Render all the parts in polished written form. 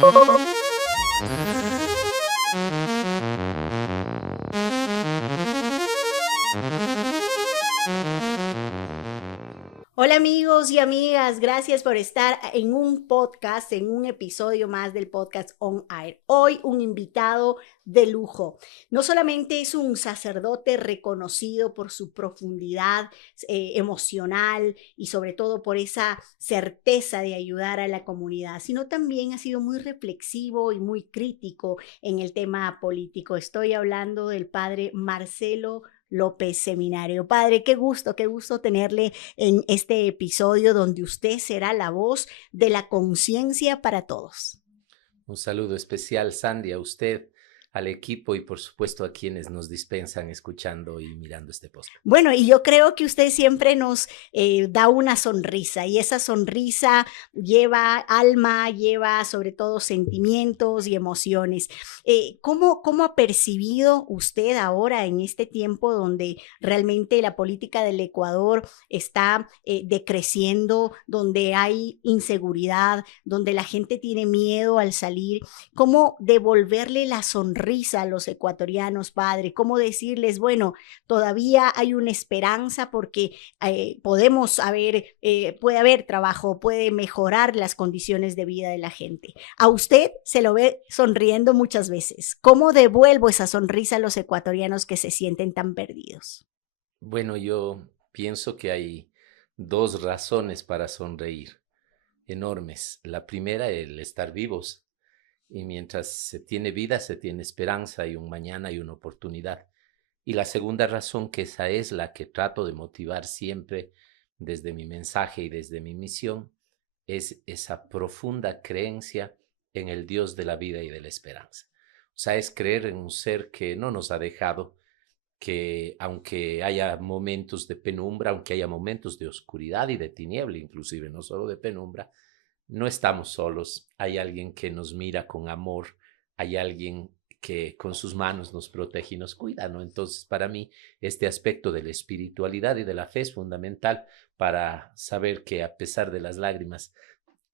Hola amigos y amigas, gracias por estar en un podcast, en un episodio más del podcast On Air. Hoy un invitado de lujo. No solamente es un sacerdote reconocido por su profundidad emocional y sobre todo por esa certeza de ayudar a la comunidad, sino también ha sido muy reflexivo y muy crítico en el tema político. Estoy hablando del padre Marcelo López Seminario. Padre, qué gusto tenerle en este episodio donde usted será la voz de la conciencia para todos. Un saludo especial, Sandy, a usted, al equipo y por supuesto a quienes nos dispensan escuchando y mirando este podcast. Bueno, y yo creo que usted siempre nos da una sonrisa y esa sonrisa lleva alma, lleva sobre todo sentimientos y emociones. ¿Cómo ha percibido usted ahora en este tiempo donde realmente la política del Ecuador está decreciendo, donde hay inseguridad, donde la gente tiene miedo al salir? ¿Cómo devolverle la sonrisa a los ecuatorianos, padre? ¿Cómo decirles, bueno, todavía hay una esperanza porque puede haber trabajo, puede mejorar las condiciones de vida de la gente? A usted se lo ve sonriendo muchas veces. ¿Cómo devuelvo esa sonrisa a los ecuatorianos que se sienten tan perdidos? Bueno, yo pienso que hay dos razones para sonreír enormes. La primera, el estar vivos. Y mientras se tiene vida, se tiene esperanza y un mañana y una oportunidad. Y la segunda razón, que esa es la que trato de motivar siempre desde mi mensaje y desde mi misión, es esa profunda creencia en el Dios de la vida y de la esperanza. O sea, es creer en un ser que no nos ha dejado, que aunque haya momentos de penumbra, aunque haya momentos de oscuridad y de tiniebla, inclusive no solo de penumbra, no estamos solos. Hay alguien que nos mira con amor, hay alguien que con sus manos nos protege y nos cuida, ¿no? Entonces, para mí, este aspecto de la espiritualidad y de la fe es fundamental para saber que a pesar de las lágrimas,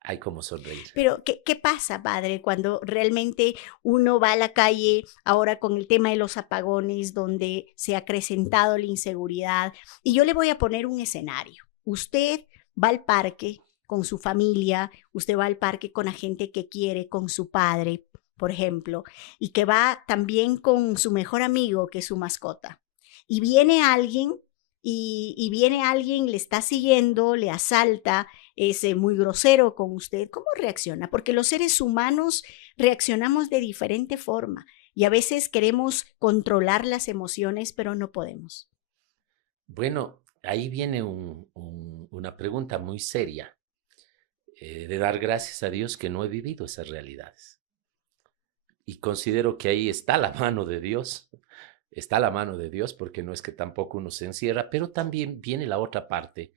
hay como sonreír. Pero, ¿qué pasa, padre, cuando realmente uno va a la calle ahora con el tema de los apagones, donde se ha acrecentado la inseguridad? Y yo le voy a poner un escenario. Usted va al parque con su familia, usted va al parque con la gente que quiere, con su padre, por ejemplo, y que va también con su mejor amigo, que es su mascota. Y viene alguien viene alguien, le está siguiendo, le asalta, es muy grosero con usted. ¿Cómo reacciona? Porque los seres humanos reaccionamos de diferente forma y a veces queremos controlar las emociones, pero no podemos. Bueno, ahí viene una pregunta muy seria, de dar gracias a Dios que no he vivido esas realidades. Y considero que ahí está la mano de Dios, está la mano de Dios, porque no es que tampoco uno se encierra, pero también viene la otra parte,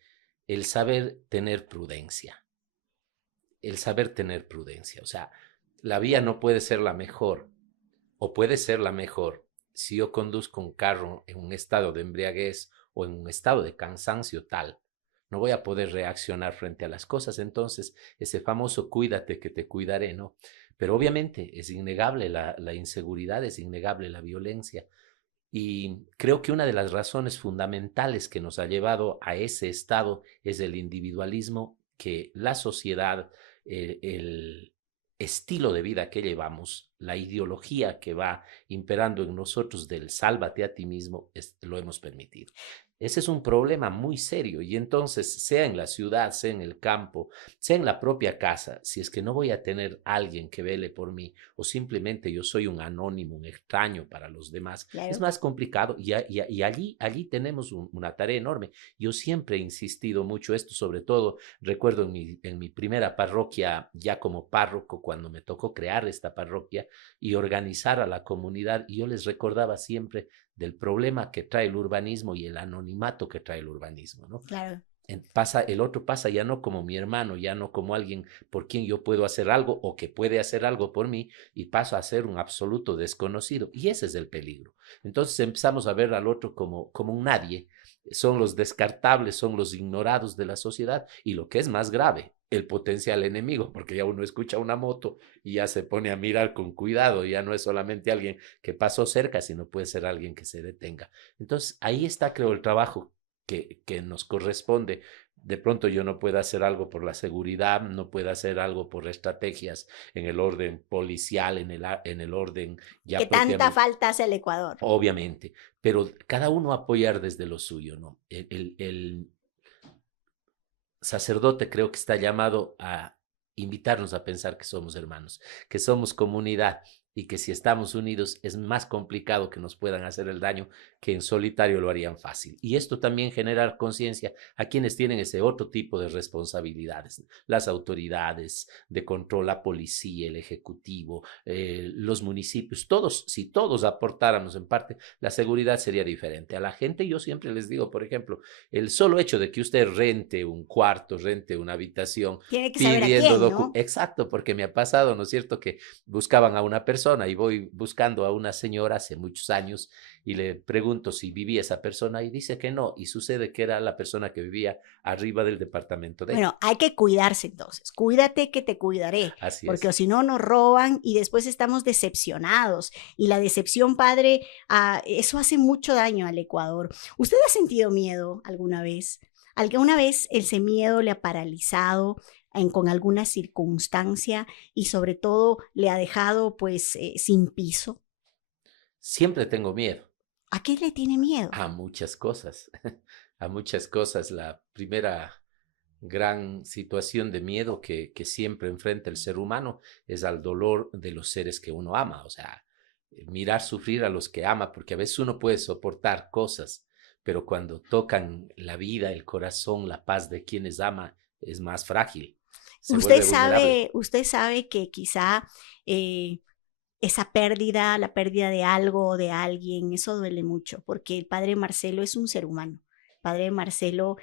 el saber tener prudencia, el saber tener prudencia. O sea, la vía no puede ser la mejor, o puede ser la mejor si yo conduzco un carro en un estado de embriaguez o en un estado de cansancio tal. No voy a poder reaccionar frente a las cosas. Entonces, ese famoso cuídate que te cuidaré, ¿no? Pero obviamente es innegable la inseguridad, es innegable la violencia. Y creo que una de las razones fundamentales que nos ha llevado a ese estado es el individualismo que la sociedad, el estilo de vida que llevamos, la ideología que va imperando en nosotros del sálvate a ti mismo, lo hemos permitido. Ese es un problema muy serio y entonces, sea en la ciudad, sea en el campo, sea en la propia casa, si es que no voy a tener alguien que vele por mí o simplemente yo soy un anónimo, un extraño para los demás, es Claro. más complicado y allí tenemos una tarea enorme. Yo siempre he insistido mucho esto, sobre todo recuerdo en mi primera parroquia, ya como párroco, cuando me tocó crear esta parroquia y organizar a la comunidad, y yo les recordaba siempre del problema que trae el urbanismo y el anonimato que trae el urbanismo, ¿no? Claro. El otro pasa ya no como mi hermano, ya no como alguien por quien yo puedo hacer algo o que puede hacer algo por mí, y paso a ser un absoluto desconocido. Y ese es el peligro. Entonces empezamos a ver al otro como un nadie, son los descartables, son los ignorados de la sociedad y lo que es más grave, el potencial enemigo, porque ya uno escucha una moto y ya se pone a mirar con cuidado, ya no es solamente alguien que pasó cerca, sino puede ser alguien que se detenga. Entonces, ahí está, creo, el trabajo que nos corresponde. De pronto yo no puedo hacer algo por la seguridad, no puedo hacer algo por estrategias en el orden policial, en el orden Que ya tanta propiamente, falta hace el Ecuador. obviamente, pero cada uno apoyar desde lo suyo, ¿no? El sacerdote creo que está llamado a invitarnos a pensar que somos hermanos, que somos comunidad y que si estamos unidos es más complicado que nos puedan hacer el daño que en solitario lo harían fácil. Y esto también generar conciencia a quienes tienen ese otro tipo de responsabilidades, las autoridades de control, la policía, el ejecutivo, los municipios, todos, si todos aportáramos en parte, la seguridad sería diferente. A la gente yo siempre les digo, por ejemplo, el solo hecho de que usted rente un cuarto, rente una habitación, Tiene que saber a pidiendo quién, ¿no? exacto, porque me ha pasado, ¿no es cierto?, que buscaban a una persona y voy buscando a una señora hace muchos años y le pregunto si vivía esa persona y dice que no, y sucede que era la persona que vivía arriba del departamento de ella. Bueno, hay que cuidarse entonces. Cuídate que te cuidaré, Así porque o es. si no nos roban y después estamos decepcionados. Y la decepción, padre, eso hace mucho daño al Ecuador. ¿Usted ha sentido miedo alguna vez? ¿Alguna vez ese miedo le ha paralizado con alguna circunstancia y sobre todo le ha dejado pues sin piso? Siempre tengo miedo ¿A qué le tiene miedo? a muchas cosas, a muchas cosas. La primera gran situación de miedo que siempre enfrenta el ser humano es al dolor de los seres que uno ama, o sea, mirar sufrir a los que ama, porque a veces uno puede soportar cosas, pero cuando tocan la vida, el corazón, la paz de quienes ama, es más frágil, se vuelve vulnerable. Usted sabe que quizá esa pérdida, la pérdida de algo o de alguien, eso duele mucho, porque el padre Marcelo es un ser humano. Padre Marcelo,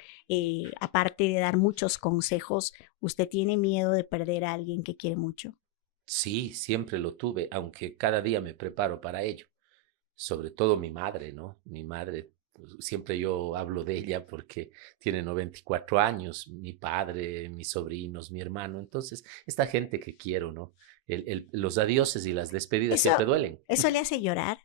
aparte de dar muchos consejos, ¿usted tiene miedo de perder a alguien que quiere mucho? Sí, siempre lo tuve, aunque cada día me preparo para ello. Sobre todo mi madre, ¿no? Mi madre, pues, siempre yo hablo de ella porque tiene 94 años, mi padre, mis sobrinos, mi hermano, entonces, esta gente que quiero, ¿no? Los adioses y las despedidas Eso, siempre duelen. eso le hace llorar.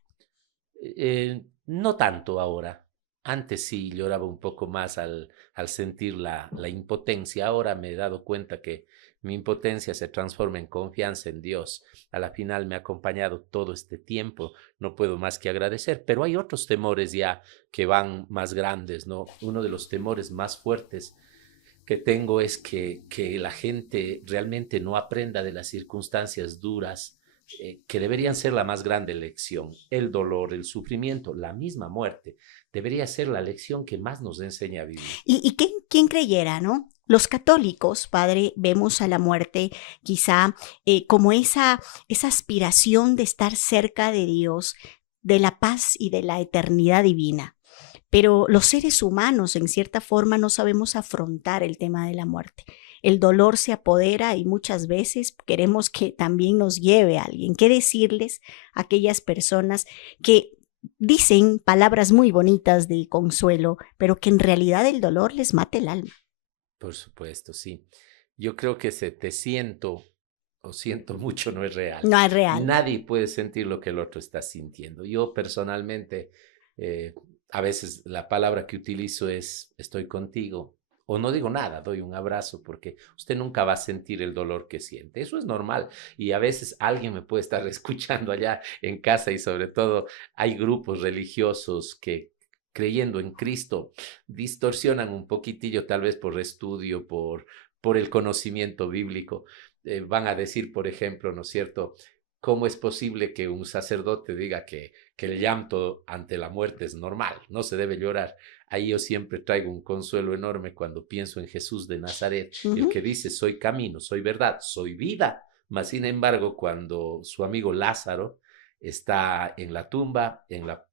No tanto ahora. Antes sí lloraba un poco más al sentir la impotencia. Ahora me he dado cuenta que mi impotencia se transforma en confianza en Dios. A la final me ha acompañado todo este tiempo. No puedo más que agradecer. Pero hay otros temores ya que van más grandes, ¿no? Uno de los temores más fuertes que tengo es que la gente realmente no aprenda de las circunstancias duras que deberían ser la más grande lección. El dolor, el sufrimiento, la misma muerte, debería ser la lección que más nos enseña a vivir. ¿Y quién creyera, no? Los católicos, padre, vemos a la muerte quizá como esa aspiración de estar cerca de Dios, de la paz y de la eternidad divina. Pero los seres humanos, en cierta forma, no sabemos afrontar el tema de la muerte. El dolor se apodera y muchas veces queremos que también nos lleve a alguien. ¿Qué decirles a aquellas personas que dicen palabras muy bonitas de consuelo, pero que en realidad el dolor les mata el alma? Por supuesto, sí. Yo creo que ese te siento o siento mucho no es real. No es real. Nadie puede sentir lo que el otro está sintiendo. Yo personalmente, eh, a veces la palabra que utilizo es estoy contigo. O no digo nada, doy un abrazo porque usted nunca va a sentir el dolor que siente. Eso es normal. Y a veces alguien me puede estar escuchando allá en casa y sobre todo hay grupos religiosos que creyendo en Cristo distorsionan un poquitillo tal vez por estudio, por el conocimiento bíblico. Van a decir, por ejemplo, ¿no es cierto? ¿Cómo es posible que un sacerdote diga que el llanto ante la muerte es normal? No se debe llorar. Ahí yo siempre traigo un consuelo enorme cuando pienso en Jesús de Nazaret, el Ujú. que dice, soy camino, soy verdad, soy vida. Mas, sin embargo, cuando su amigo Lázaro está en la tumba, en la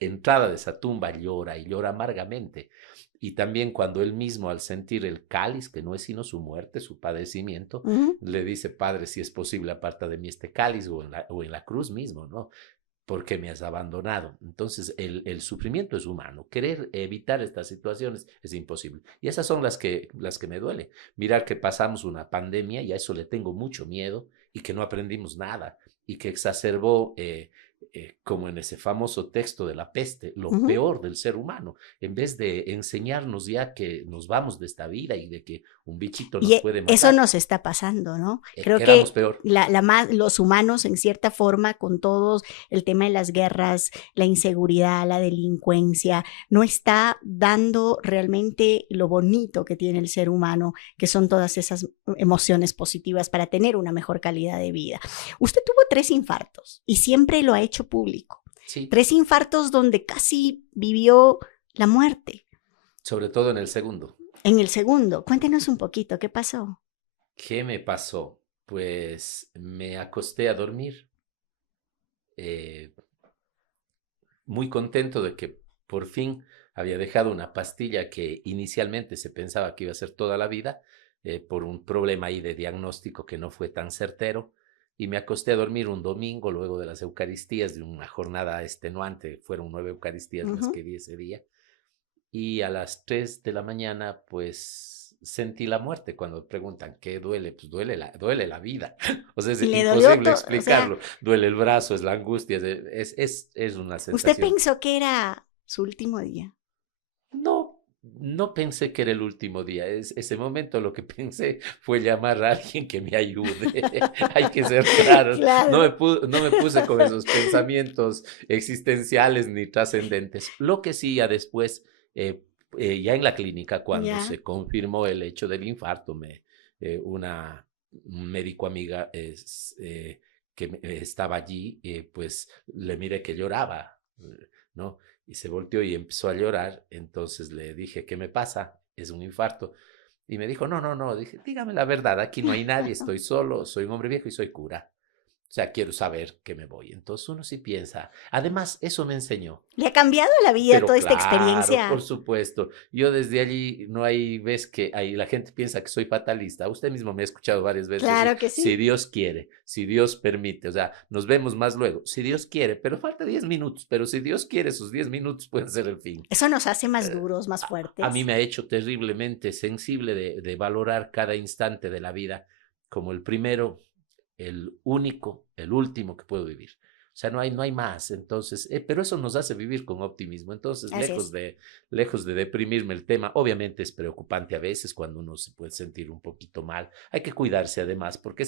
entrada de esa tumba llora y llora amargamente. Y también cuando él mismo al sentir el cáliz, que no es sino su muerte, su padecimiento, Ujú. le dice, Padre, si es posible, aparta de mí este cáliz o en la cruz mismo, ¿no? ¿por qué me has abandonado? Entonces, el sufrimiento es humano. Querer evitar estas situaciones es imposible. Y esas son las que me duelen. Mirar que pasamos una pandemia y a eso le tengo mucho miedo y que no aprendimos nada y que exacerbó, como en ese famoso texto de la peste, lo Ujú. peor del ser humano. En vez de enseñarnos ya que nos vamos de esta vida y de que un bichito Y nos puede eso matar, nos está pasando, ¿no? Creo éramos que peor. los humanos, en cierta forma, con todo el tema de las guerras, la inseguridad, la delincuencia, no está dando realmente lo bonito que tiene el ser humano, que son todas esas emociones positivas para tener una mejor calidad de vida. Usted tuvo 3 infartos y siempre lo ha hecho público. Sí, 3 infartos donde casi vivió la muerte. sobre todo en el segundo. En el segundo, cuéntenos un poquito, ¿qué pasó? ¿Qué me pasó? Pues me acosté a dormir, eh, muy contento de que por fin había dejado una pastilla que inicialmente se pensaba que iba a ser toda la vida, por un problema ahí de diagnóstico que no fue tan certero. Y me acosté a dormir un domingo luego de las Eucaristías, de una jornada extenuante. Fueron 9 Eucaristías las Ujú. que di ese día. Y a las 3 de la mañana, pues sentí la muerte. Cuando preguntan qué duele, pues duele la vida. O sea, es Y le dolió imposible todo, o sea, explicarlo. Duele el brazo, es la angustia, es una usted sensación. pensó que era su último día. No, no pensé que era el último día. Ese momento lo que pensé fue llamar a alguien que me ayude. Hay que ser claros. Claro. No me puse con esos pensamientos existenciales ni trascendentes. Lo que sí, ya después, eh, ya en la clínica, cuando Ya, se confirmó el hecho del infarto, un médico amiga estaba allí, pues le miré que lloraba, ¿no? Y se volteó y empezó a llorar. Entonces le dije, ¿qué me pasa? Es un infarto. Y me dijo, no, no, no. Dije, dígame la verdad, aquí no hay nadie, estoy solo, soy un hombre viejo y soy cura. O sea, quiero saber que me voy. Entonces uno sí piensa. Además, eso me enseñó. le ha cambiado la vida Pero toda esta claro, por experiencia. supuesto. Yo desde allí no hay vez que ahí la gente piensa que soy fatalista. Usted mismo me ha escuchado varias veces decir, Claro que si sí. Dios quiere, si Dios permite, o sea, nos vemos más luego, si Dios quiere, pero falta 10 minutos, pero si Dios quiere, esos 10 minutos pueden ser el fin. Eso nos hace más Eh, duros, más a mí fuertes. me ha hecho terriblemente sensible de valorar cada instante de la vida como el primero, el único, el último que puedo vivir. O sea, no hay más. Entonces, pero eso nos hace vivir con optimismo. Entonces, Así es. lejos de deprimirme el tema, obviamente es preocupante a veces cuando uno se puede sentir un poquito mal. Hay que cuidarse además porque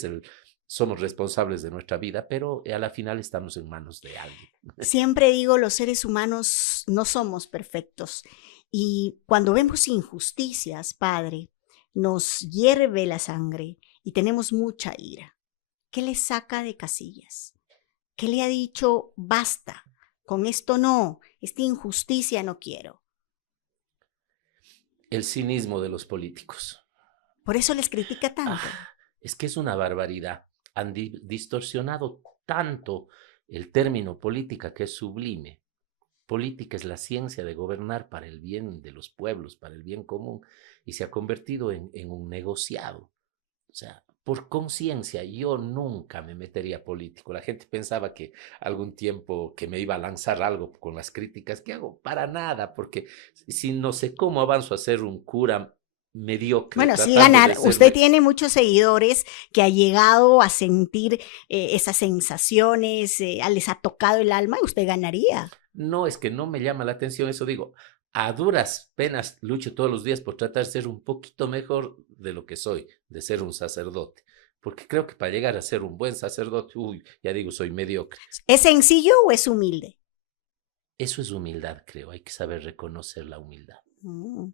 somos responsables de nuestra vida, pero a la final estamos en manos de alguien. Siempre digo, los seres humanos no somos perfectos. Y cuando vemos injusticias, Padre, nos hierve la sangre y tenemos mucha ira. ¿Qué le saca de casillas? ¿Qué le ha dicho? Basta, con esto no, esta injusticia no quiero. El cinismo de los políticos. Por eso les critica Ah, tanto. es que es una barbaridad. Han distorsionado tanto el término política que es sublime. Política es la ciencia de gobernar para el bien de los pueblos, para el bien común, y se ha convertido en un negociado. O sea, por conciencia, yo nunca me metería político. La gente pensaba que algún tiempo que me iba a lanzar algo con las críticas que hago, para nada, porque si no sé cómo avanzo a ser un cura mediocre, Bueno, sí tratando de ganar. ser... Usted tiene muchos seguidores que ha llegado a sentir esas sensaciones, les ha tocado el alma y usted ganaría. No, es que no me llama la atención eso, digo, a duras penas lucho todos los días por tratar de ser un poquito mejor de lo que soy, de ser un sacerdote, porque creo que para llegar a ser un buen sacerdote, uy, ya digo, soy mediocre. ¿Es sencillo o es humilde? Eso es humildad, creo, hay que saber reconocer la humildad. Mm.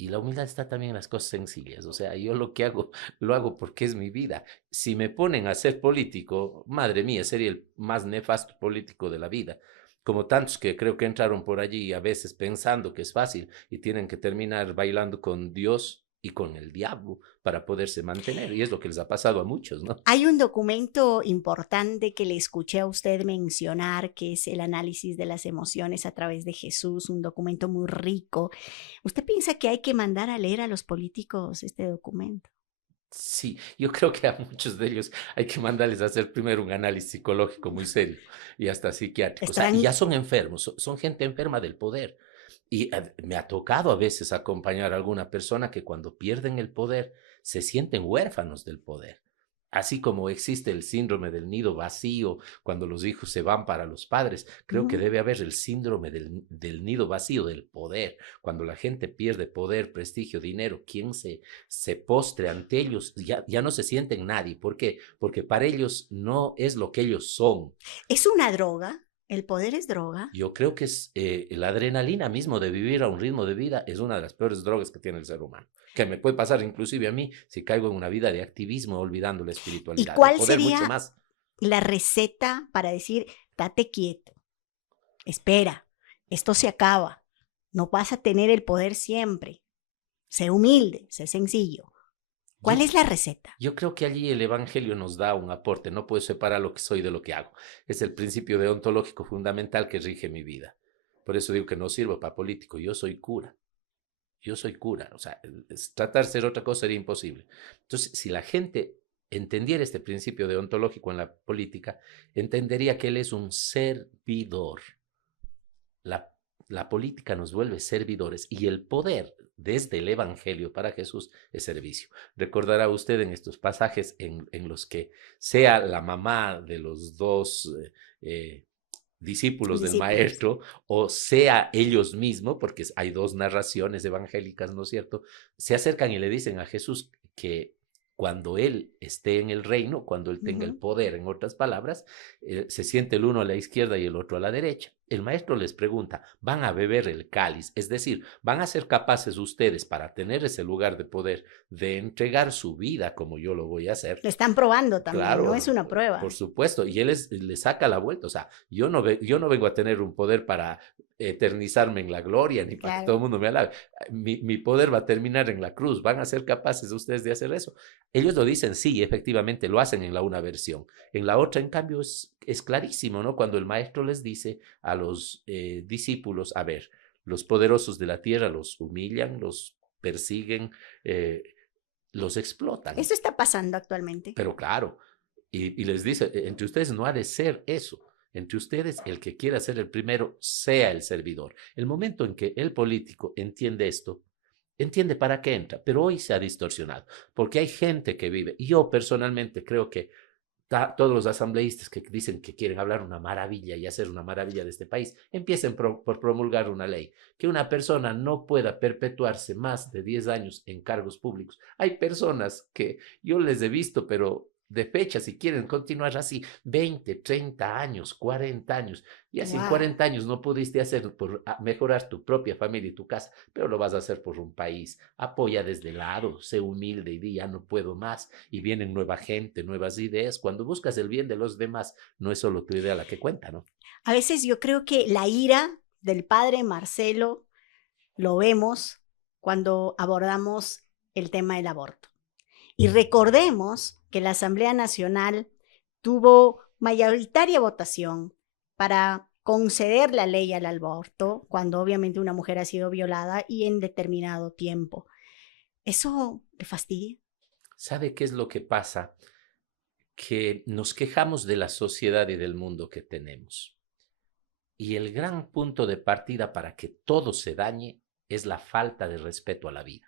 Y la humildad está también en las cosas sencillas, o sea, yo lo que hago, lo hago porque es mi vida. Si me ponen a ser político, madre mía, sería el más nefasto político de la vida. Como tantos que creo que entraron por allí a veces pensando que es fácil y tienen que terminar bailando con Dios y con el diablo para poderse mantener. Y es lo que les ha pasado a muchos, ¿no? Hay un documento importante que le escuché a usted mencionar, que es el análisis de las emociones a través de Jesús, un documento muy rico. ¿Usted piensa que hay que mandar a leer a los políticos este documento? Sí, yo creo que a muchos de ellos hay que mandarles a hacer primero un análisis psicológico muy serio y hasta psiquiátrico. O sea, y Estarán ya son enfermos, son gente enferma del poder. Y me ha tocado a veces acompañar a alguna persona que cuando pierden el poder se sienten huérfanos del poder. Así como existe el síndrome del nido vacío cuando los hijos se van para los padres, creo que ujú. debe haber el síndrome del nido vacío del poder. Cuando la gente pierde poder, prestigio, dinero, quien se postre ante ellos ya no se sienten nadie. ¿Por qué? Porque para ellos no es lo que ellos son. ¿Es una droga? ¿El poder es droga? Yo creo que es la adrenalina mismo de vivir a un ritmo de vida es una de las peores drogas que tiene el ser humano. Que me puede pasar inclusive a mí si caigo en una vida de activismo olvidando la ¿Y espiritualidad. El cuál poder mucho sería más. la receta para decir, date quieto, espera, esto se acaba, no vas a tener el poder siempre, sé humilde, sé sencillo? ¿Cuál Yo, es la receta? yo creo que allí el Evangelio nos da un aporte. No puedo separar lo que soy de lo que hago. Es el principio deontológico fundamental que rige mi vida. Por eso digo que no sirvo para político. Yo soy cura. Yo soy cura. O sea, tratar de ser otra cosa sería imposible. Entonces, si la gente entendiera este principio deontológico en la política, entendería que él es un servidor. La, la política nos vuelve servidores y el poder desde el Evangelio para Jesús es servicio. Recordará usted en estos pasajes en los que sea la mamá de los dos discípulos del Discípulos. maestro o sea ellos mismos, porque hay dos narraciones evangélicas, ¿no es cierto? Se acercan y le dicen a Jesús que cuando Él esté en el reino, cuando Él tenga el Ujú. poder, en otras palabras, se siente el uno a la izquierda y el otro a la derecha. El maestro les pregunta, ¿van a beber el cáliz? Es decir, ¿van a ser capaces ustedes para tener ese lugar de poder, de entregar su vida como yo lo voy a hacer? Lo están probando también, no es Claro, una por prueba. supuesto. Y él le saca la vuelta. O sea, yo no vengo a tener un poder para eternizarme en la gloria, ni para que todo Claro. el mundo me alabe. Mi poder va a terminar en la cruz. ¿Van a ser capaces ustedes de hacer eso? Ellos lo dicen, sí, efectivamente, lo hacen en la una versión. En la otra, en cambio, es clarísimo, ¿no? Cuando el maestro les dice a los discípulos, a ver, los poderosos de la tierra los humillan, los persiguen, los explotan. Eso está pasando actualmente. Pero claro, y les dice, entre ustedes no ha de ser eso. Entre ustedes, el que quiera ser el primero, sea el servidor. El momento en que el político entiende esto, entiende para qué entra, pero hoy se ha distorsionado, porque hay gente que vive, y yo personalmente creo que todos los asambleístas que dicen que quieren hablar una maravilla y hacer una maravilla de este país, empiecen por promulgar una ley, que una persona no pueda perpetuarse más de 10 años en cargos públicos. Hay personas que yo les he visto, pero de fecha, si quieren continuar así, 20, 30 años, 40 años, y así en Wow. 40 años no pudiste hacer por mejorar tu propia familia y tu casa, pero lo vas a hacer por un país. Apoya desde el lado, sé humilde y di, ya no puedo más, y vienen nueva gente, nuevas ideas. Cuando buscas el bien de los demás, no es solo tu idea la que cuenta, ¿no? A veces yo creo que la ira del padre Marcelo lo vemos cuando abordamos el tema del aborto. Y recordemos que la Asamblea Nacional tuvo mayoritaria votación para conceder la ley al aborto cuando obviamente una mujer ha sido violada y en determinado tiempo. ¿Eso le fastidia? ¿Sabe qué es lo que pasa? Que nos quejamos de la sociedad y del mundo que tenemos. Y el gran punto de partida para que todo se dañe es la falta de respeto a la vida.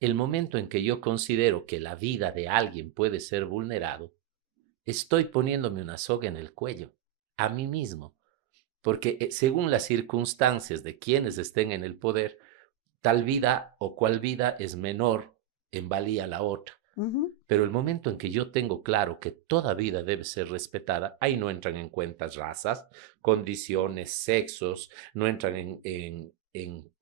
El momento en que yo considero que la vida de alguien puede ser vulnerado, estoy poniéndome una soga en el cuello, a mí mismo, porque según las circunstancias de quienes estén en el poder, tal vida o cual vida es menor en valía la otra. Ujú. Pero el momento en que yo tengo claro que toda vida debe ser respetada, ahí no entran en cuentas razas, condiciones, sexos, no entran en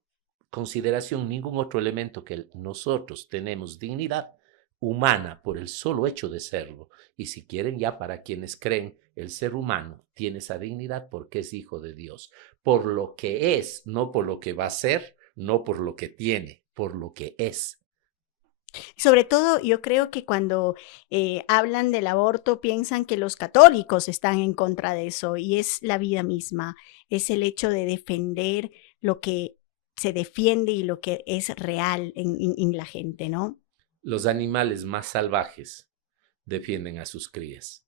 consideración ningún otro elemento que nosotros tenemos dignidad humana por el solo hecho de serlo. Y si quieren, ya para quienes creen, el ser humano tiene esa dignidad porque es hijo de Dios, por lo que es, no por lo que va a ser, no por lo que tiene, por lo que es. Sobre todo, yo creo que cuando hablan del aborto piensan que los católicos están en contra de eso y es la vida misma, es el hecho de defender lo que se defiende y lo que es real en la gente, ¿no? los animales más salvajes defienden a sus crías.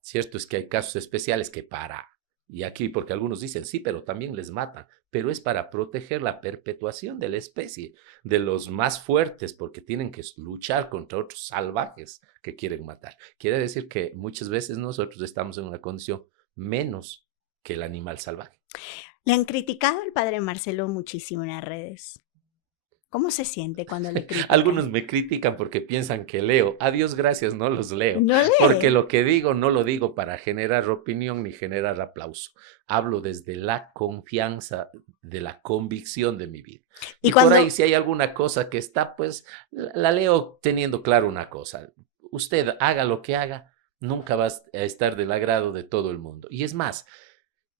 Cierto es que hay casos especiales que y aquí porque algunos dicen sí, pero también les matan, pero es para proteger la perpetuación de la especie, de los más fuertes, porque tienen que luchar contra otros salvajes que quieren matar. Quiere decir que muchas veces nosotros estamos en una condición menos que el animal salvaje. Le han criticado al padre Marcelo muchísimo en las redes. ¿Cómo se siente cuando le critican? Algunos me critican porque piensan que leo. A Dios gracias, no los leo. No Porque lee. lo que digo no lo digo para generar opinión ni generar aplauso. Hablo desde la confianza, de la convicción de mi vida. Y Y por ahí, cuando, si hay alguna cosa que está, pues la leo teniendo claro una cosa. Usted haga lo que haga, nunca va a estar del agrado de todo el mundo. Y es más,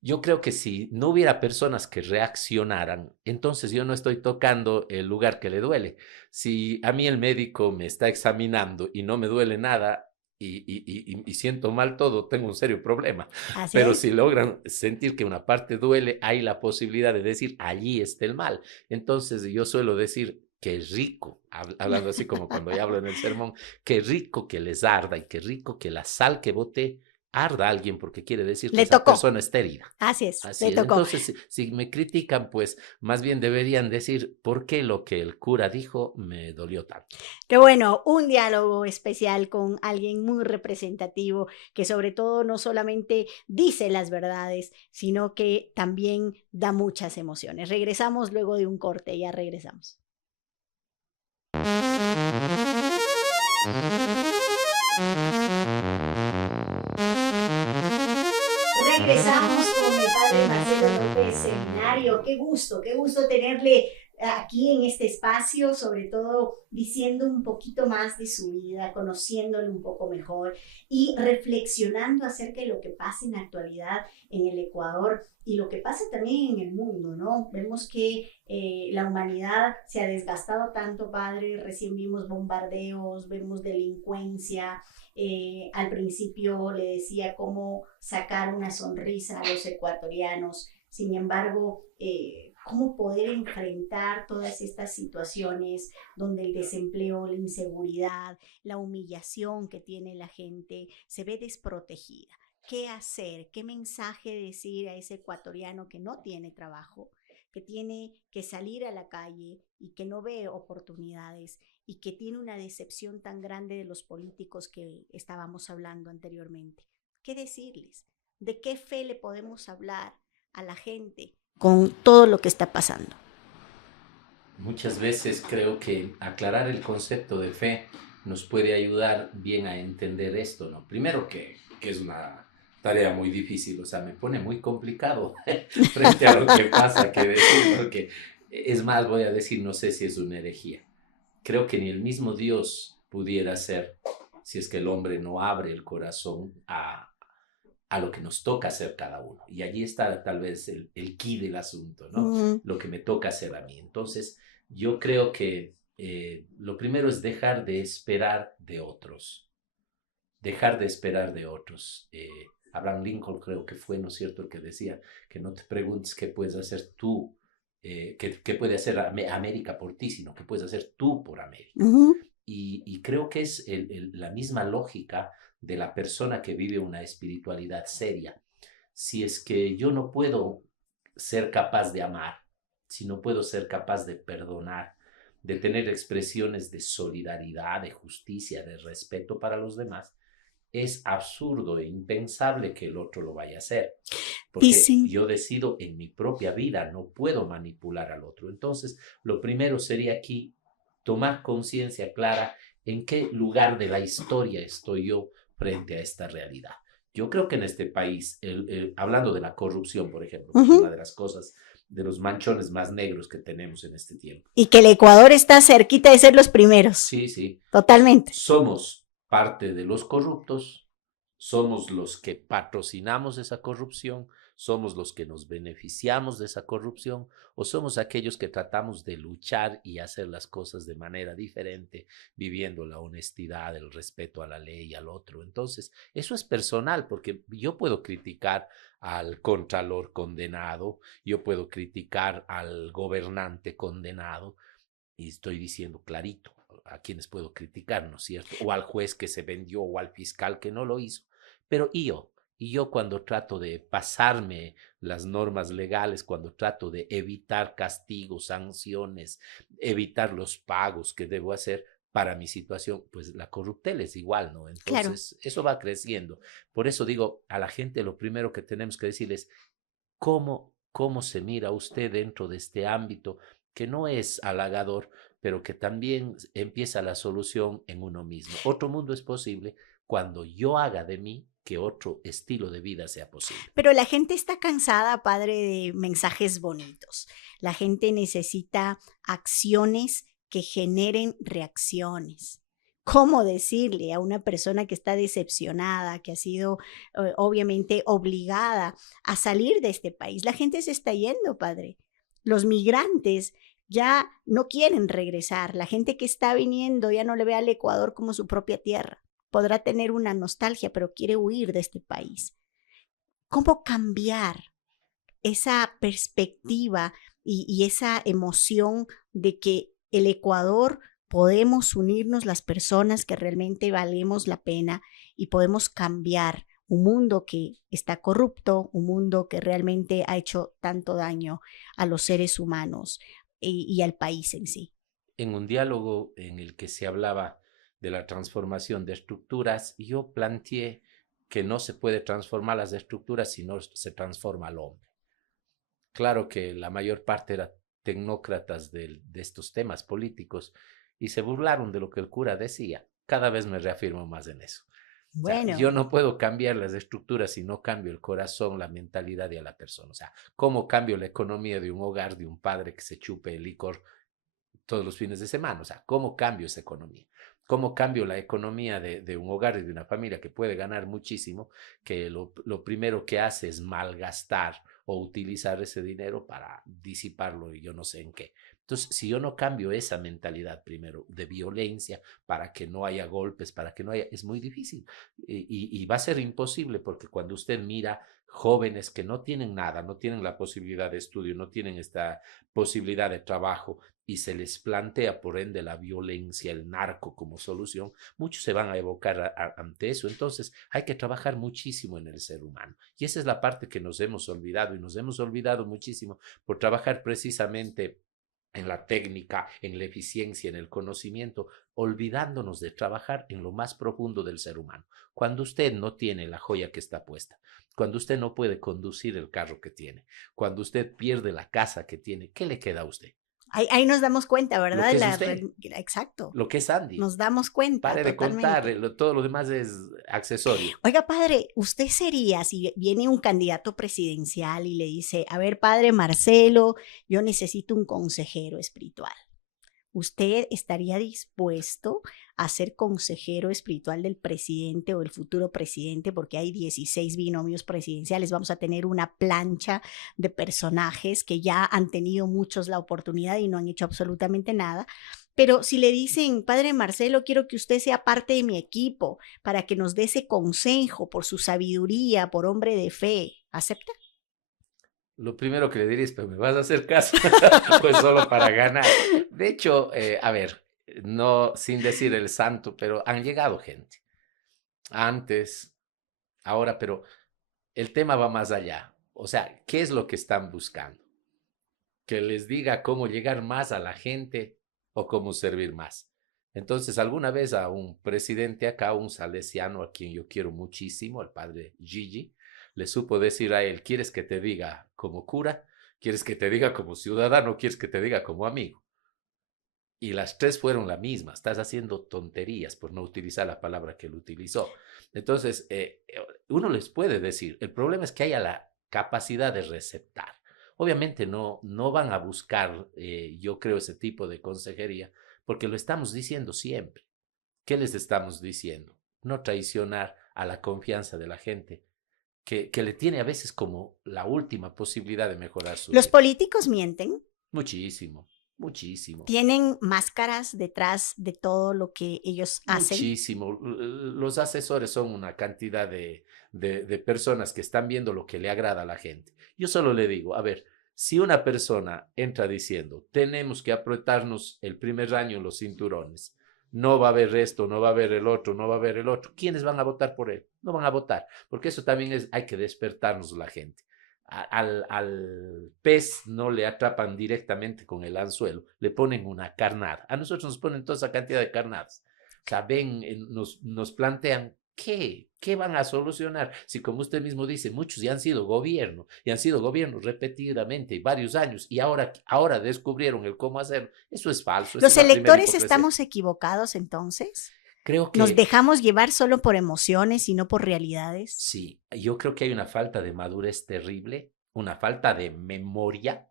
yo creo que si no hubiera personas que reaccionaran, entonces yo no estoy tocando el lugar que le duele. Si a mí el médico me está examinando y no me duele nada y siento mal todo, tengo un serio problema. así Pero es, si logran sentir que una parte duele, hay la posibilidad de decir, allí está el mal. Entonces yo suelo decir, qué rico, hablando así como cuando yo hablo en el sermón, qué rico que les arda y qué rico que la sal que boté arda a alguien porque quiere decir que le esa tocó, persona está herida. así es, le Así es. tocó. Entonces, si me critican, pues más bien deberían decir por qué lo que el cura dijo me dolió tanto. Qué bueno, un diálogo especial con alguien muy representativo que sobre todo no solamente dice las verdades, sino que también da muchas emociones. Regresamos luego de un corte, ya regresamos. Regresamos con el padre Marcelo López Seminario. Qué gusto tenerle aquí en este espacio, sobre todo diciendo un poquito más de su vida, conociéndole un poco mejor y reflexionando acerca de lo que pasa en la actualidad en el Ecuador y lo que pasa también en el mundo, ¿no? Vemos que la humanidad se ha desgastado tanto, padre, recién vimos bombardeos, vemos delincuencia, al principio le decía cómo sacar una sonrisa a los ecuatorianos. Sin embargo, cómo poder enfrentar todas estas situaciones donde el desempleo, la inseguridad, la humillación que tiene la gente se ve desprotegida. ¿Qué hacer? ¿Qué mensaje decir a ese ecuatoriano que no tiene trabajo, que tiene que salir a la calle y que no ve oportunidades y que tiene una decepción tan grande de los políticos que estábamos hablando anteriormente? ¿Qué decirles? ¿De qué fe le podemos hablar a la gente con todo lo que está pasando? Muchas veces creo que aclarar el concepto de fe nos puede ayudar bien a entender esto, ¿no? Primero que es una tarea muy difícil, o sea, me pone muy complicado frente a lo que pasa que decir, porque es más, voy a decir, no sé si es una herejía. Creo que ni el mismo Dios pudiera ser si es que el hombre no abre el corazón a lo que nos toca hacer cada uno. Y allí está tal vez el quid del asunto, ¿no? Mm. Lo que me toca hacer a mí. Entonces, yo creo que lo primero es dejar de esperar de otros. Dejar de esperar de otros. Abraham Lincoln creo que fue, ¿no es cierto?, el que decía que no te preguntes qué puedes hacer tú, qué puede hacer América por ti, sino qué puedes hacer tú por América. Ujú. Y creo que es la misma lógica de la persona que vive una espiritualidad seria. Si es que yo no puedo ser capaz de amar, si no puedo ser capaz de perdonar, de tener expresiones de solidaridad, de justicia, de respeto para los demás, es absurdo e impensable que el otro lo vaya a hacer, porque Dicen, yo decido en mi propia vida, no puedo manipular al otro. Entonces, lo primero sería aquí tomar conciencia clara en qué lugar de la historia estoy yo frente a esta realidad. Yo creo que en este país, hablando de la corrupción, por ejemplo, que es una ujú, de las cosas, de los manchones más negros que tenemos en este tiempo. y que el Ecuador está cerquita de ser los primeros, Sí, sí, totalmente. somos parte de los corruptos, somos los que patrocinamos esa corrupción, somos los que nos beneficiamos de esa corrupción o somos aquellos que tratamos de luchar y hacer las cosas de manera diferente, viviendo la honestidad, el respeto a la ley y al otro. Entonces, eso es personal porque yo puedo criticar al contralor condenado, yo puedo criticar al gobernante condenado y estoy diciendo clarito. a quienes puedo criticar, ¿no es cierto? O al juez que se vendió o al fiscal que no lo hizo. Pero y yo cuando trato de pasarme las normas legales, cuando trato de evitar castigos, sanciones, evitar los pagos que debo hacer para mi situación, pues la corruptela es igual, ¿no? Claro. Entonces, eso va creciendo. Por eso digo, a la gente lo primero que tenemos que decirles, ¿cómo se mira usted dentro de este ámbito que no es halagador, pero que también empieza la solución en uno mismo? Otro mundo es posible cuando yo haga de mí que otro estilo de vida sea posible. Pero la gente está cansada, padre, de mensajes bonitos. La gente necesita acciones que generen reacciones. ¿Cómo decirle a una persona que está decepcionada, que ha sido obviamente obligada a salir de este país? La gente se está yendo, padre. Los migrantes ya no quieren regresar. La gente que está viniendo ya no le ve al Ecuador como su propia tierra. Podrá tener una nostalgia, pero quiere huir de este país. ¿Cómo cambiar esa perspectiva y esa emoción de que el Ecuador podemos unirnos las personas que realmente valemos la pena y podemos cambiar un mundo que está corrupto, un mundo que realmente ha hecho tanto daño a los seres humanos y al país en sí? En un diálogo en el que se hablaba de la transformación de estructuras, yo planteé que no se puede transformar las estructuras si no se transforma al hombre. Claro que la mayor parte eran tecnócratas de estos temas políticos y se burlaron de lo que el cura decía. Cada vez me reafirmo más en eso. O sea, yo Bueno, no puedo cambiar las estructuras si no cambio el corazón, la mentalidad de la persona. O sea, ¿cómo cambio la economía de un hogar, de un padre que se chupe el licor todos los fines de semana? O sea, ¿cómo cambio esa economía? ¿Cómo cambio la economía de un hogar y de una familia que puede ganar muchísimo, que lo primero que hace es malgastar o utilizar ese dinero para disiparlo y yo no sé en qué? Entonces, si yo no cambio esa mentalidad primero de violencia para que no haya golpes, para que no haya, es muy difícil y va a ser imposible porque cuando usted mira jóvenes que no tienen nada, no tienen la posibilidad de estudio, no tienen esta posibilidad de trabajo, y se les plantea por ende la violencia, el narco como solución, muchos se van a evocar ante eso. Entonces hay que trabajar muchísimo en el ser humano. Y esa es la parte que nos hemos olvidado y nos hemos olvidado muchísimo por trabajar precisamente en la técnica, en la eficiencia, en el conocimiento, olvidándonos de trabajar en lo más profundo del ser humano. Cuando usted no tiene la joya que está puesta, cuando usted no puede conducir el carro que tiene, cuando usted pierde la casa que tiene, ¿qué le queda a usted? ahí nos damos cuenta, Lo ¿verdad? que es usted, Exacto, lo que es Andy. nos damos cuenta Pare de contar, totalmente. todo lo demás es accesorio. Oiga, padre, usted sería, si viene un candidato presidencial y le dice, a ver, padre Marcelo, yo necesito un consejero espiritual. ¿Usted estaría dispuesto a ser consejero espiritual del presidente o el futuro presidente? Porque hay 16 binomios presidenciales. Vamos a tener una plancha de personajes que ya han tenido muchos la oportunidad y no han hecho absolutamente nada. Pero si le dicen, padre Marcelo, quiero que usted sea parte de mi equipo para que nos dé ese consejo por su sabiduría, por hombre de fe, ¿acepta? Lo primero que le diría es, pero me vas a hacer caso, pues solo para ganar. De hecho, a ver, no sin decir el santo, pero han llegado gente antes, ahora, pero el tema va más allá. O sea, ¿qué es lo que están buscando? Que les diga cómo llegar más a la gente o cómo servir más. Entonces, alguna vez a un presidente acá, un salesiano a quien yo quiero muchísimo, el padre Gigi, le supo decir a él, ¿quieres que te diga como cura? ¿Quieres que te diga como ciudadano? ¿Quieres que te diga como amigo? Y las tres fueron la misma. Estás haciendo tonterías por no utilizar la palabra que él utilizó. Entonces, uno les puede decir, el problema es que haya la capacidad de receptar. Obviamente no van a buscar, yo creo, ese tipo de consejería, porque lo estamos diciendo siempre. ¿Qué les estamos diciendo? No traicionar a la confianza de la gente, que le tiene a veces como la última posibilidad de mejorar su Los vida. políticos mienten, Muchísimo, muchísimo. tienen máscaras detrás de todo lo que ellos hacen. Muchísimo. Los asesores son una cantidad de personas que están viendo lo que le agrada a la gente. Yo solo le digo, a ver, si una persona entra diciendo, tenemos que apretarnos el primer año los cinturones, no va a haber esto, no va a haber el otro, no va a haber el otro, ¿quiénes van a votar por él? No van a votar, porque eso también hay que despertarnos la gente. Al pez no le atrapan directamente con el anzuelo, le ponen una carnada. A nosotros nos ponen toda esa cantidad de carnadas. O sea, ven, nos plantean ¿qué van a solucionar? Si como usted mismo dice, muchos ya han sido gobierno y han sido gobiernos repetidamente varios años y ahora descubrieron el cómo hacerlo. Eso es falso, esa es ¿Los la primera electores hipocresía. estamos equivocados entonces? Creo ¿Nos que dejamos llevar solo por emociones y no por realidades? sí, yo creo que hay una falta de madurez terrible, una falta de memoria,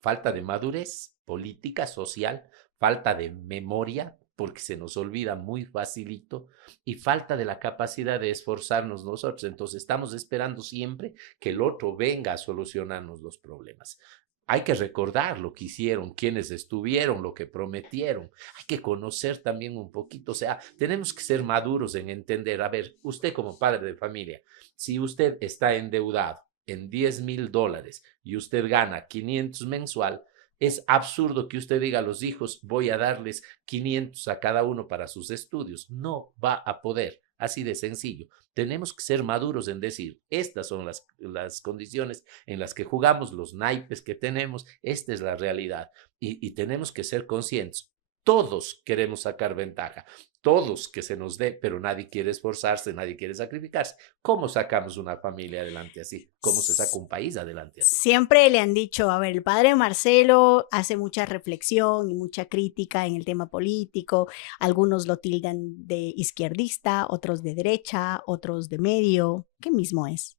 falta de madurez política, social, falta de memoria, porque se nos olvida muy facilito, y falta de la capacidad de esforzarnos nosotros. Entonces estamos esperando siempre que el otro venga a solucionarnos los problemas. Hay que recordar lo que hicieron, quienes estuvieron, lo que prometieron. Hay que conocer también un poquito, o sea, tenemos que ser maduros en entender, a ver, usted como padre de familia, si usted está endeudado en $10,000 y usted gana 500 mensual, es absurdo que usted diga a los hijos, voy a darles 500 a cada uno para sus estudios. No va a poder, así de sencillo. Tenemos que ser maduros en decir, estas son las condiciones en las que jugamos, los naipes que tenemos, esta es la realidad y tenemos que ser conscientes. Todos queremos sacar ventaja, todos que se nos dé, pero nadie quiere esforzarse, nadie quiere sacrificarse. ¿Cómo sacamos una familia adelante así? ¿Cómo se saca un país adelante así? Siempre le han dicho, a ver, el padre Marcelo hace mucha reflexión y mucha crítica en el tema político. Algunos lo tildan de izquierdista, otros de derecha, otros de medio. ¿Qué mismo es?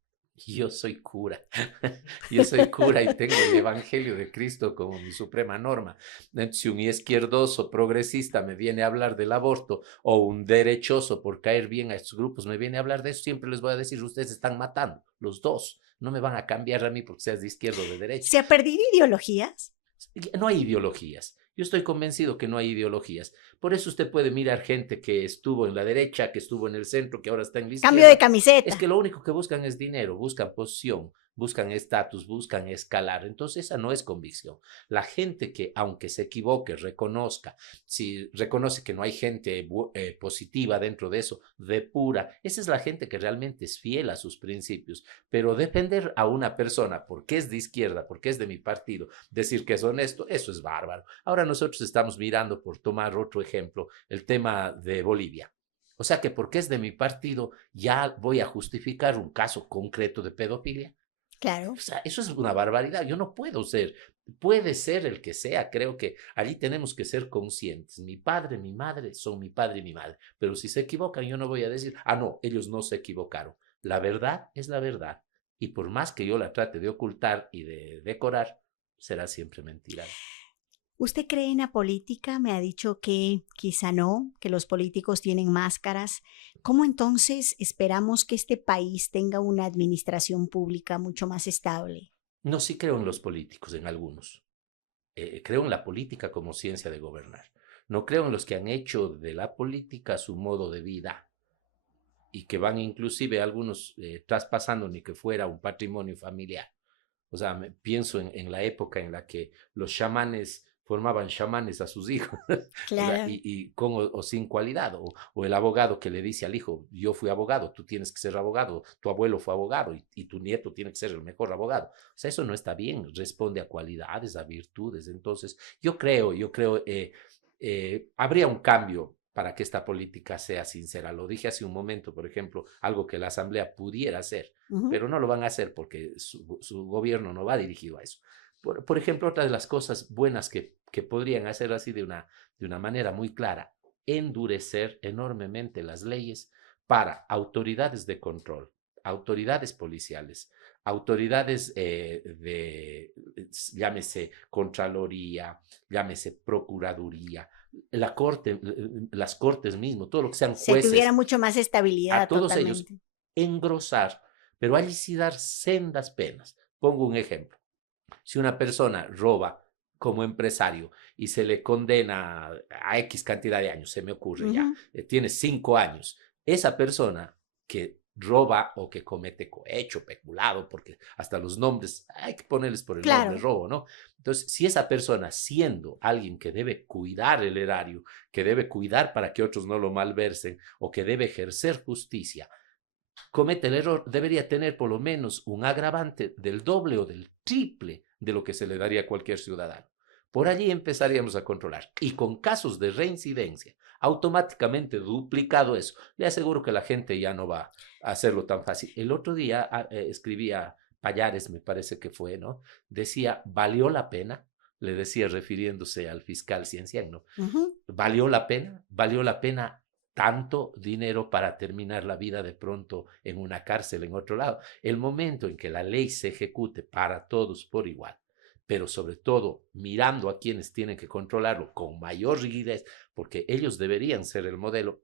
Yo soy cura, yo soy cura y tengo el Evangelio de Cristo como mi suprema norma. Si un izquierdoso progresista me viene a hablar del aborto o un derechoso por caer bien a estos grupos me viene a hablar de eso, siempre les voy a decir, ustedes están matando, los dos. No me van a cambiar a mí porque seas de izquierda o de derecha. ¿Se ha perdido ideologías? No hay ideologías. Yo estoy convencido que no hay ideologías. Por eso usted puede mirar gente que estuvo en la derecha, que estuvo en el centro, que ahora está en la Cambio de izquierda. Es que camiseta. lo único que buscan es dinero, buscan posición, buscan estatus, buscan escalar. Entonces esa no es convicción. La gente que, aunque se equivoque, reconozca, si reconoce que no hay gente positiva dentro de eso, depura. Esa es la gente que realmente es fiel a sus principios. Pero defender a una persona porque es de izquierda, porque es de mi partido, decir que es honesto, eso es bárbaro. Ahora nosotros estamos mirando, por tomar otro ejemplo, el tema de Bolivia. O sea que porque es de mi partido, ya voy a justificar un caso concreto de pedofilia. O Claro. sea, eso es una barbaridad. Yo no puedo ser, puede ser el que sea. Creo que allí tenemos que ser conscientes. Mi padre, mi madre son mi padre y mi madre. Pero si se equivocan, yo no voy a decir, ah, no, ellos no se equivocaron. La verdad es la verdad. Y por más que yo la trate de ocultar y de decorar, será siempre mentira. ¿Usted cree en la política? Me ha dicho que quizá no, que los políticos tienen máscaras. ¿Cómo entonces esperamos que este país tenga una administración pública mucho más estable? No, sí creo en los políticos, en algunos. Creo en la política como ciencia de gobernar. No creo en los que han hecho de la política su modo de vida y que van inclusive algunos traspasando ni que fuera un patrimonio familiar. O sea, pienso en la época en la que los chamanes formaban chamanes a sus hijos, o sea, Claro. y con o sin cualidad, o el abogado que le dice al hijo, yo fui abogado, tú tienes que ser abogado, tu abuelo fue abogado y tu nieto tiene que ser el mejor abogado. O sea, eso no está bien, responde a cualidades, a virtudes. Entonces, habría un cambio para que esta política sea sincera. Lo dije hace un momento, por ejemplo, algo que la Asamblea pudiera hacer, Ujú. pero no lo van a hacer porque su gobierno no va dirigido a eso. Por ejemplo, otra de las cosas buenas que podrían hacer así de una manera muy clara, endurecer enormemente las leyes para autoridades de control, autoridades policiales, autoridades llámese Contraloría, llámese Procuraduría, la corte, las cortes mismo, todo lo que sean Se tuviera jueces, mucho más a estabilidad todos ellos totalmente. engrosar, pero allí sí dar sendas penas. Pongo un ejemplo. Si una persona roba como empresario y se le condena a X cantidad de años, se me ocurre ya, Ujú. tiene 5 años, esa persona que roba o que comete cohecho, peculado, porque hasta los nombres hay que ponerles por el nombre Claro. robo, ¿no? Entonces, si esa persona, siendo alguien que debe cuidar el erario, que debe cuidar para que otros no lo malversen o que debe ejercer justicia, comete el error, debería tener por lo menos un agravante del doble o del triple de lo que se le daría a cualquier ciudadano. Por allí empezaríamos a controlar. Y con casos de reincidencia, automáticamente duplicado eso, le aseguro que la gente ya no va a hacerlo tan fácil. El otro día escribía Payares, me parece que fue, ¿no? Decía, ¿valió la pena? Le decía refiriéndose al fiscal Cienciano. Ujú. ¿Valió la pena? ¿Valió la pena tanto dinero para terminar la vida de pronto en una cárcel en otro lado? El momento en que la ley se ejecute para todos por igual, pero sobre todo mirando a quienes tienen que controlarlo con mayor rigidez, porque ellos deberían ser el modelo,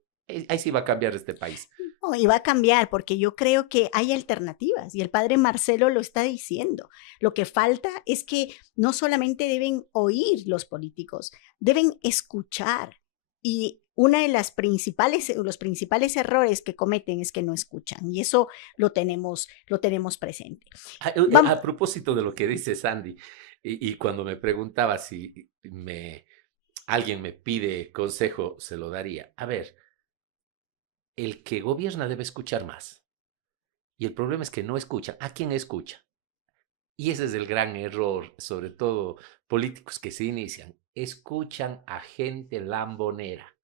ahí sí va a cambiar este país. No, y va a cambiar porque yo creo que hay alternativas y el padre Marcelo lo está diciendo. Lo que falta es que no solamente deben oír los políticos, deben escuchar. Y una de los principales errores que cometen es que no escuchan y eso lo tenemos presente. A Vamos, propósito de lo que dice Sandy, y cuando me preguntaba si alguien me pide consejo, se lo daría. A ver, el que gobierna debe escuchar más. Y el problema es que no escuchan. ¿A quién escucha? Y ese es el gran error, sobre todo políticos que se inician. Escuchan a gente lambonera,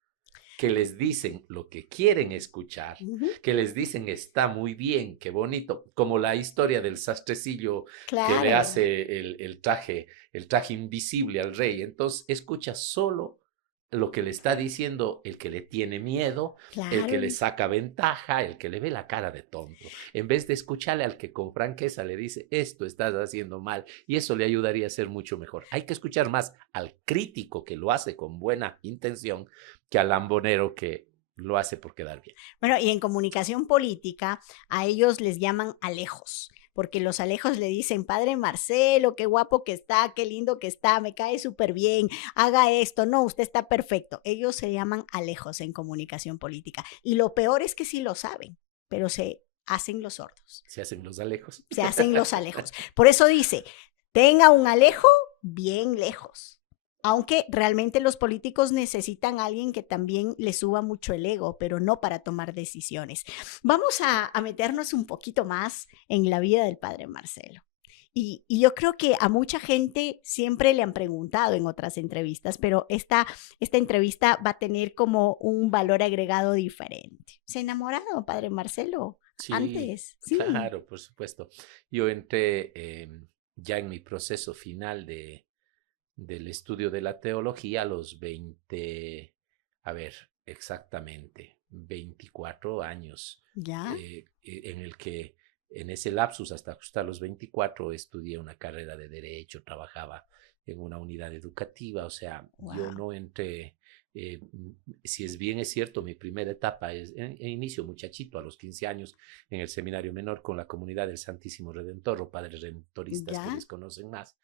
que les dicen lo que quieren escuchar, ujú, que les dicen está muy bien, qué bonito, como la historia del sastrecillo que le claro, hace el traje invisible al rey. Entonces escucha solo lo que le está diciendo el que le tiene miedo, el que claro. le saca ventaja, el que le ve la cara de tonto, en vez de escucharle al que con franqueza le dice, esto estás haciendo mal, y eso le ayudaría a ser mucho mejor. Hay que escuchar más al crítico que lo hace con buena intención que al lambonero que lo hace por quedar bien. Bueno, y en comunicación política a ellos les llaman alejos, porque los alejos le dicen, padre Marcelo, qué guapo que está, qué lindo que está, me cae súper bien, haga esto, no, usted está perfecto. Ellos se llaman alejos en comunicación política. Y lo peor es que sí lo saben, pero se hacen los sordos, Se hacen los alejos. se hacen los alejos. Por eso dice, tenga un alejo bien lejos. Aunque realmente los políticos necesitan a alguien que también les suba mucho el ego, pero no para tomar decisiones. Vamos a meternos un poquito más en la vida del padre Marcelo. Y yo creo que a mucha gente siempre le han preguntado en otras entrevistas, pero esta entrevista va a tener como un valor agregado diferente. ¿Se ha enamorado, padre Marcelo? Sí, Antes, sí. claro, por supuesto. Yo entré ya en mi proceso final del estudio de la teología a los 20, a ver, exactamente, 24 años, ¿Ya? en el que en ese lapsus hasta los 24 estudié una carrera de derecho, trabajaba en una unidad educativa, o sea, yo Wow. no entré, si es bien es cierto, mi primera etapa es en inicio muchachito, a los 15 años, en el seminario menor con la comunidad del Santísimo Redentor o padres redentoristas que ¿Ya? les conocen más,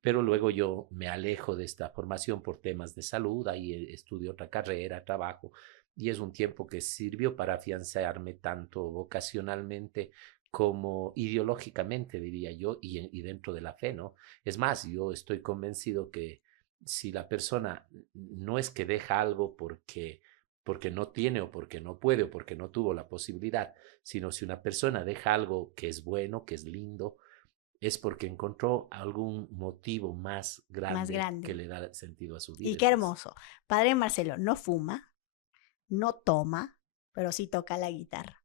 pero luego yo me alejo de esta formación por temas de salud, ahí estudio otra carrera, trabajo, y es un tiempo que sirvió para afianzarme tanto vocacionalmente como ideológicamente, diría yo, y dentro de la fe, ¿no? Es más, yo estoy convencido que si la persona no es que deja algo porque no tiene o porque no puede o porque no tuvo la posibilidad, sino si una persona deja algo que es bueno, que es lindo, es porque encontró algún motivo más Más grande que grande. le da sentido a su vida. Y qué Entonces, hermoso. Padre Marcelo no fuma, no toma, pero sí toca la guitarra.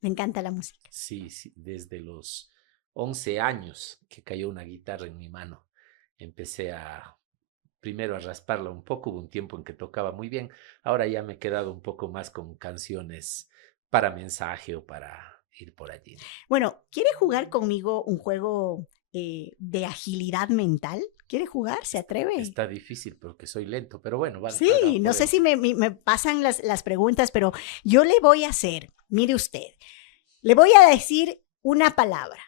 Me encanta la música. sí, sí, desde los 11 años que cayó una guitarra en mi mano, empecé primero a rasparla un poco, hubo un tiempo en que tocaba muy bien, ahora ya me he quedado un poco más con canciones para mensaje o para ir por allí, ¿no? Bueno, ¿quiere jugar conmigo un juego de agilidad mental? ¿Quiere jugar? ¿Se atreve? Está difícil porque soy lento, pero bueno, Sí, no sé si podemos. me pasan las preguntas, pero yo le voy a hacer, mire usted, le voy a decir una palabra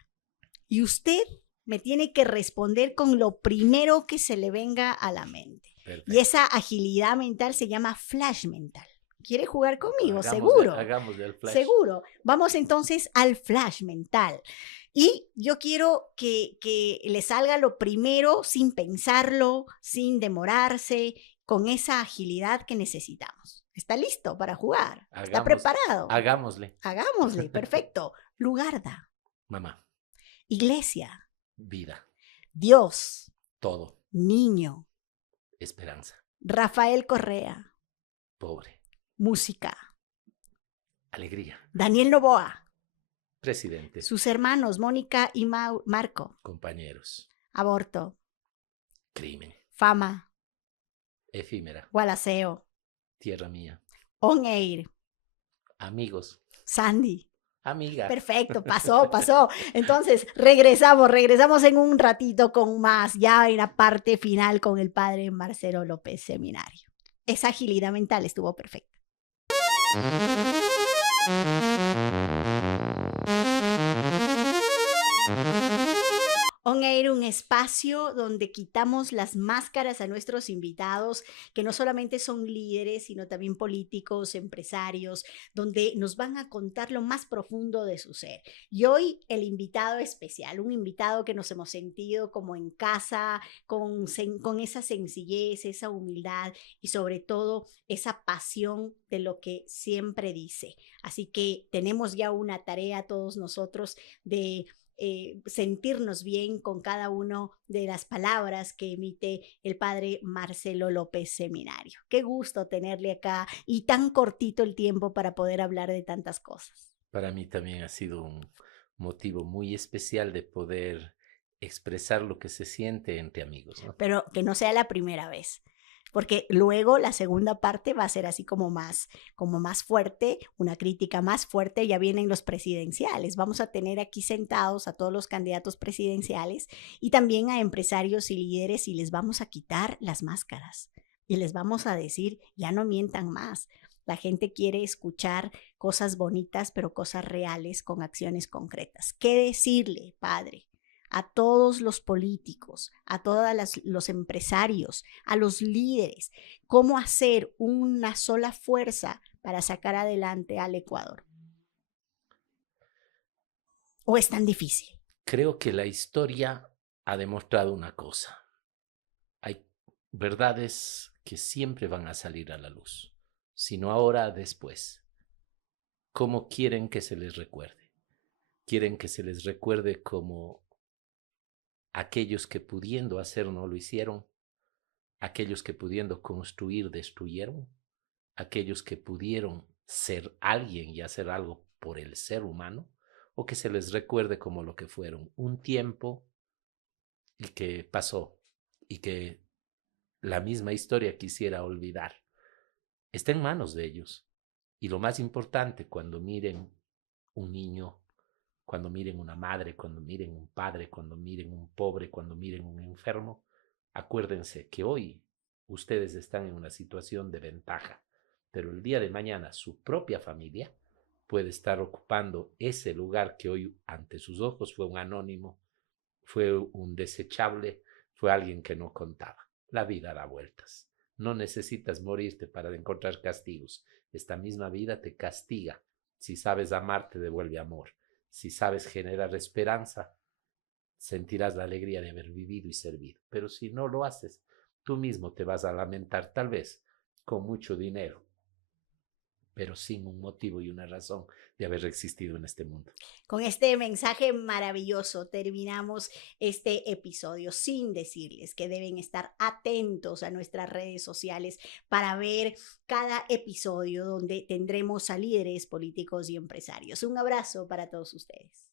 y usted me tiene que responder con lo primero que se le venga a la mente. Y Perfecto. esa agilidad mental se llama flash mental. ¿Quiere jugar conmigo? Hagámosle el flash. Seguro. Vamos entonces al flash mental. Y yo quiero que le salga lo primero sin pensarlo, sin demorarse, con esa agilidad que necesitamos. ¿Está listo para jugar? ¿Está preparado? Hagámosle. Hagámosle, perfecto. Lugarda. Mamá. Iglesia. Vida. Dios. Todo. Niño. Esperanza. Rafael Correa. Pobre. Música. Alegría. Daniel Noboa. Presidente. Sus hermanos, Mónica y Marco. Compañeros. Aborto. Crimen. Fama. Efímera. Gualaceo. Tierra mía. On Air. Amigos. Sandy. Amiga. Perfecto, pasó. Entonces, regresamos en un ratito con más, ya en la parte final con el padre Marcelo López Seminario. Esa agilidad mental estuvo perfecta. On Air, un espacio donde quitamos las máscaras a nuestros invitados, que no solamente son líderes, sino también políticos, empresarios, donde nos van a contar lo más profundo de su ser. Y hoy el invitado especial, un invitado que nos hemos sentido como en casa, con esa sencillez, esa humildad y sobre todo esa pasión de lo que siempre dice. Así que tenemos ya una tarea todos nosotros de sentirnos bien con cada una de las palabras que emite el padre Marcelo López Seminario. Qué gusto tenerle acá y tan cortito el tiempo para poder hablar de tantas cosas. Para mí también ha sido un motivo muy especial de poder expresar lo que se siente entre amigos, ¿no? Pero que no sea la primera vez. Porque luego la segunda parte va a ser así como más fuerte, una crítica más fuerte, ya vienen los presidenciales. Vamos a tener aquí sentados a todos los candidatos presidenciales y también a empresarios y líderes y les vamos a quitar las máscaras y les vamos a decir, ya no mientan más. La gente quiere escuchar cosas bonitas, pero cosas reales con acciones concretas. ¿Qué decirle, padre? A todos los políticos, a todos los empresarios, a los líderes, cómo hacer una sola fuerza para sacar adelante al Ecuador. ¿O es tan difícil? Creo que la historia ha demostrado una cosa. Hay verdades que siempre van a salir a la luz, sino ahora, después. ¿Cómo quieren que se les recuerde? Quieren que se les recuerde como aquellos que pudiendo hacer no lo hicieron, aquellos que pudiendo construir destruyeron, aquellos que pudieron ser alguien y hacer algo por el ser humano, o que se les recuerde como lo que fueron, un tiempo y que pasó y que la misma historia quisiera olvidar. Está en manos de ellos. Y lo más importante, cuando miren un niño, cuando miren una madre, cuando miren un padre, cuando miren un pobre, cuando miren un enfermo, acuérdense que hoy ustedes están en una situación de ventaja, pero el día de mañana su propia familia puede estar ocupando ese lugar que hoy ante sus ojos fue un anónimo, fue un desechable, fue alguien que no contaba. La vida da vueltas. No necesitas morirte para encontrar castigos. Esta misma vida te castiga. Si sabes amar, te devuelve amor. Si sabes generar esperanza, sentirás la alegría de haber vivido y servido. Pero si no lo haces, tú mismo te vas a lamentar, tal vez con mucho dinero, pero sin un motivo y una razón de haber existido en este mundo. Con este mensaje maravilloso terminamos este episodio, sin decirles que deben estar atentos a nuestras redes sociales para ver cada episodio donde tendremos a líderes políticos y empresarios. Un abrazo para todos ustedes.